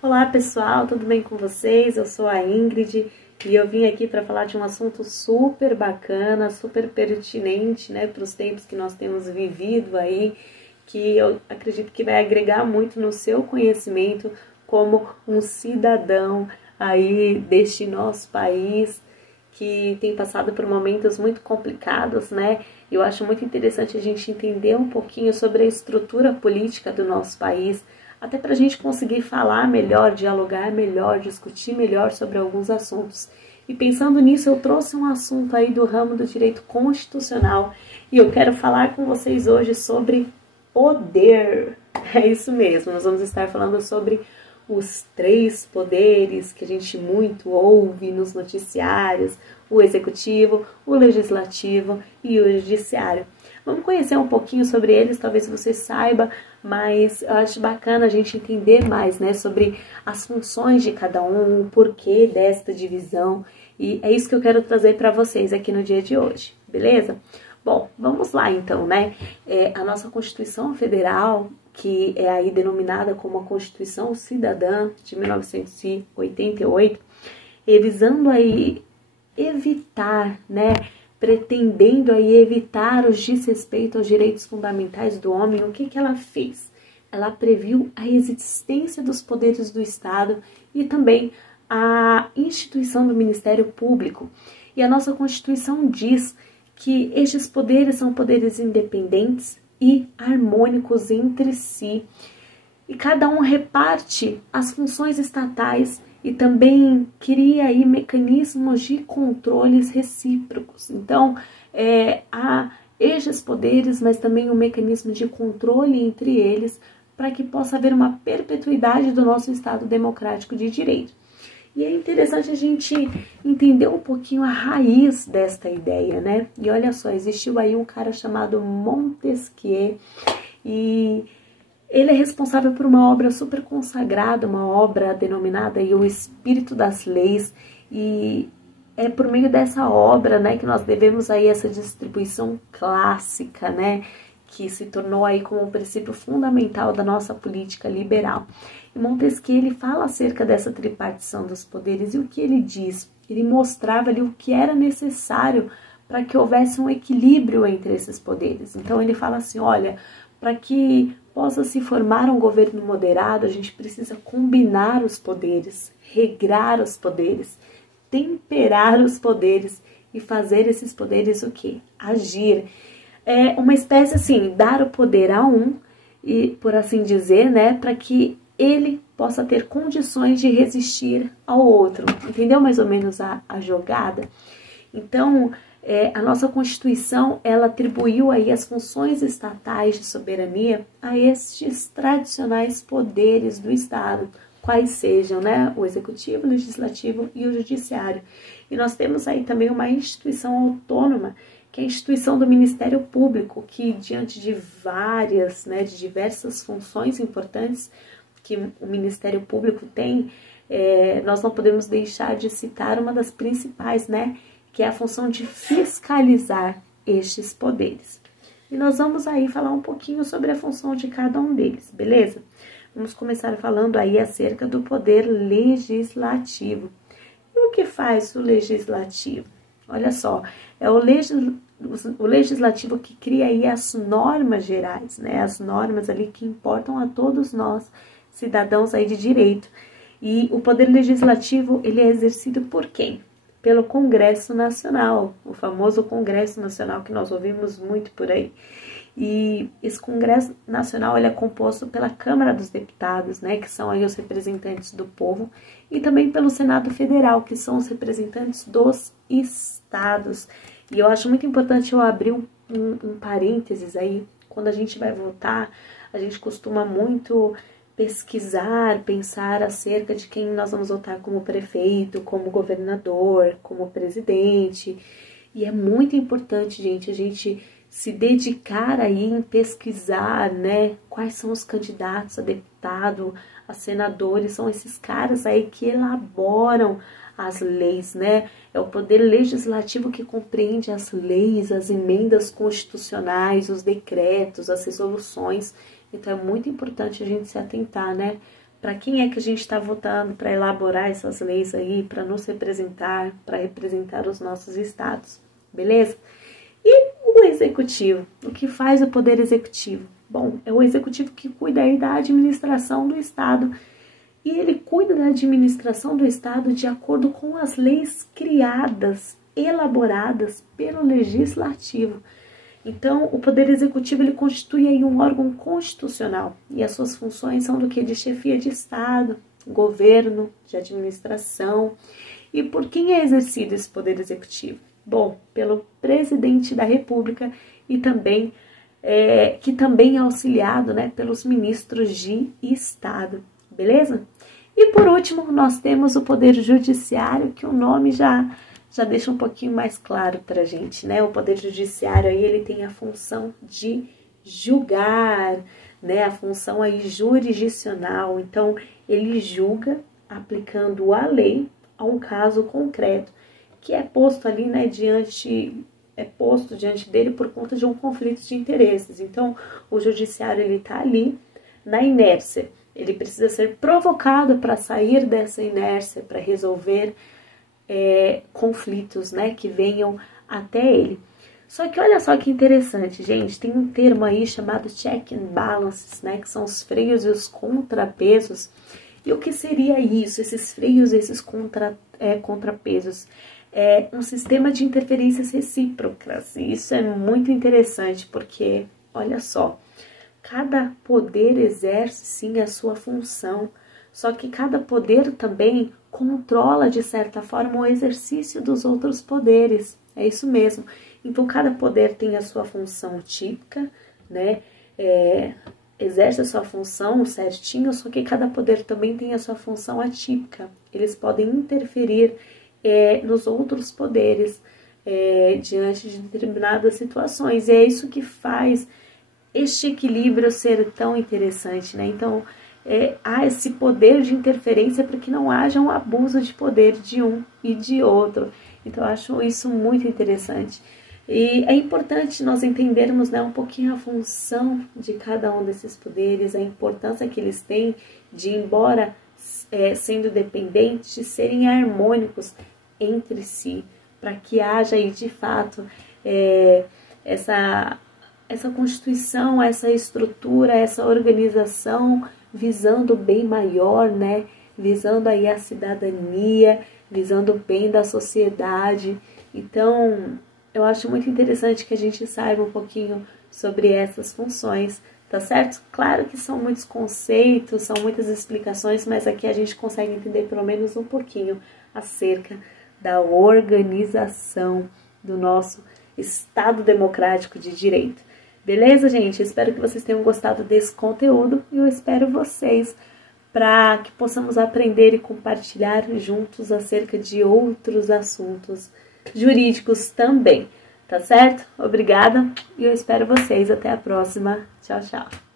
Olá pessoal, tudo bem com vocês? Eu sou a Ingrid e eu vim aqui para falar de um assunto super bacana, super pertinente, né, para os tempos que nós temos vivido aí, que eu acredito que vai agregar muito no seu conhecimento como um cidadão aí deste nosso país que tem passado por momentos muito complicados, né? Eu acho muito interessante a gente entender um pouquinho sobre a estrutura política do nosso país, até para a gente conseguir falar melhor, dialogar melhor, discutir melhor sobre alguns assuntos. E pensando nisso, eu trouxe um assunto aí do ramo do direito constitucional e eu quero falar com vocês hoje sobre poder. É isso mesmo, nós vamos estar falando sobre os três poderes que a gente muito ouve nos noticiários: o executivo, o legislativo e o judiciário. Vamos conhecer um pouquinho sobre eles, talvez você saiba, mas eu acho bacana a gente entender mais, né, sobre as funções de cada um, o porquê desta divisão, e é isso que eu quero trazer para vocês aqui no dia de hoje, beleza? Bom, vamos lá então, né? A nossa Constituição Federal, que é aí denominada como a Constituição Cidadã de 1988, visando aí evitar, né, pretendendo aí evitar os desrespeitos aos direitos fundamentais do homem, o que ela fez? Ela previu a existência dos poderes do Estado e também a instituição do Ministério Público. E a nossa Constituição diz que estes poderes são poderes independentes e harmônicos entre si. E cada um reparte as funções estatais e também cria aí mecanismos de controles recíprocos. Então, há estes poderes, mas também um mecanismo de controle entre eles para que possa haver uma perpetuidade do nosso Estado democrático de direito. E é interessante a gente entender um pouquinho a raiz desta ideia, né? E olha só, existiu aí um cara chamado Montesquieu e ele é responsável por uma obra super consagrada, uma obra denominada aí O Espírito das Leis, e é por meio dessa obra, né, que nós devemos aí essa distribuição clássica, né, que se tornou aí como um princípio fundamental da nossa política liberal. E Montesquieu, ele fala acerca dessa tripartição dos poderes e o que ele diz? Ele mostrava ali o que era necessário para que houvesse um equilíbrio entre esses poderes. Então ele fala assim, olha, para que possa se formar um governo moderado, a gente precisa combinar os poderes, regrar os poderes, temperar os poderes e fazer esses poderes o quê? Agir. É uma espécie assim, dar o poder a um, e por assim dizer, né, para que ele possa ter condições de resistir ao outro. Entendeu mais ou menos a jogada? Então, a nossa Constituição, ela atribuiu aí as funções estatais de soberania a estes tradicionais poderes do Estado, quais sejam, né, o Executivo, o Legislativo e o Judiciário. E nós temos aí também uma instituição autônoma, que é a instituição do Ministério Público, que diante de várias, né, de diversas funções importantes que o Ministério Público tem, nós não podemos deixar de citar uma das principais, né, que é a função de fiscalizar estes poderes. E nós vamos aí falar um pouquinho sobre a função de cada um deles, beleza? Vamos começar falando aí acerca do poder legislativo. E o que faz o legislativo? Olha só, é o legislativo que cria aí as normas gerais, né? As normas ali que importam a todos nós, cidadãos aí de direito. E o poder legislativo, ele é exercido por quem? Pelo Congresso Nacional, o famoso Congresso Nacional que nós ouvimos muito por aí. E esse Congresso Nacional, ele é composto pela Câmara dos Deputados, né, que são aí os representantes do povo, e também pelo Senado Federal, que são os representantes dos estados. E eu acho muito importante eu abrir um parênteses aí. Quando a gente vai votar, a gente costuma muito pesquisar, pensar acerca de quem nós vamos votar como prefeito, como governador, como presidente. E é muito importante, gente, a gente se dedicar aí em pesquisar, né, quais são os candidatos a deputado, a senadores, são esses caras aí que elaboram as leis, né? É o poder legislativo que compreende as leis, as emendas constitucionais, os decretos, as resoluções. Então é muito importante a gente se atentar, né, para quem é que a gente está votando para elaborar essas leis aí, para nos representar, para representar os nossos estados, beleza? E o executivo, o que faz o poder executivo? Bom, é o executivo que cuida aí da administração do estado, e ele cuida da administração do estado de acordo com as leis criadas, elaboradas pelo legislativo. Então, o Poder Executivo ele constitui aí um órgão constitucional e as suas funções são do que? De chefia de Estado, governo, de administração. E por quem é exercido esse Poder Executivo? Bom, pelo Presidente da República e também, que também é auxiliado, né, pelos ministros de Estado, beleza? E por último, nós temos o Poder Judiciário, que o nome já deixa um pouquinho mais claro para a gente, né? O Poder Judiciário aí, ele tem a função de julgar, né? A função aí jurisdicional. Então, ele julga aplicando a lei a um caso concreto, que é posto ali, né, diante dele por conta de um conflito de interesses. Então, o Judiciário, ele tá ali na inércia. Ele precisa ser provocado para sair dessa inércia, para resolver conflitos, né, que venham até ele. Só que olha só que interessante, gente, tem um termo aí chamado check and balances, né, que são os freios e os contrapesos. E o que seria isso, esses freios e esses contrapesos? É um sistema de interferências recíprocas, e isso é muito interessante, porque, olha só, cada poder exerce sim a sua função, só que cada poder também controla, de certa forma, o exercício dos outros poderes. É isso mesmo. Então, cada poder tem a sua função típica, né? Exerce a sua função certinho, só que cada poder também tem a sua função atípica. Eles podem interferir nos outros poderes diante de determinadas situações. E é isso que faz este equilíbrio ser tão interessante, né? Então, há esse poder de interferência para que não haja um abuso de poder de um e de outro. Então, eu acho isso muito interessante. E é importante nós entendermos, né, um pouquinho a função de cada um desses poderes, a importância que eles têm de, embora sendo dependentes, serem harmônicos entre si, para que haja aí, de fato, essa constituição, essa estrutura, essa organização visando o bem maior, né? Visando aí a cidadania, visando o bem da sociedade. Então, eu acho muito interessante que a gente saiba um pouquinho sobre essas funções, tá certo? Claro que são muitos conceitos, são muitas explicações, mas aqui a gente consegue entender pelo menos um pouquinho acerca da organização do nosso Estado Democrático de Direito. Beleza, gente? Espero que vocês tenham gostado desse conteúdo e eu espero vocês para que possamos aprender e compartilhar juntos acerca de outros assuntos jurídicos também, tá certo? Obrigada e eu espero vocês. Até a próxima. Tchau, tchau.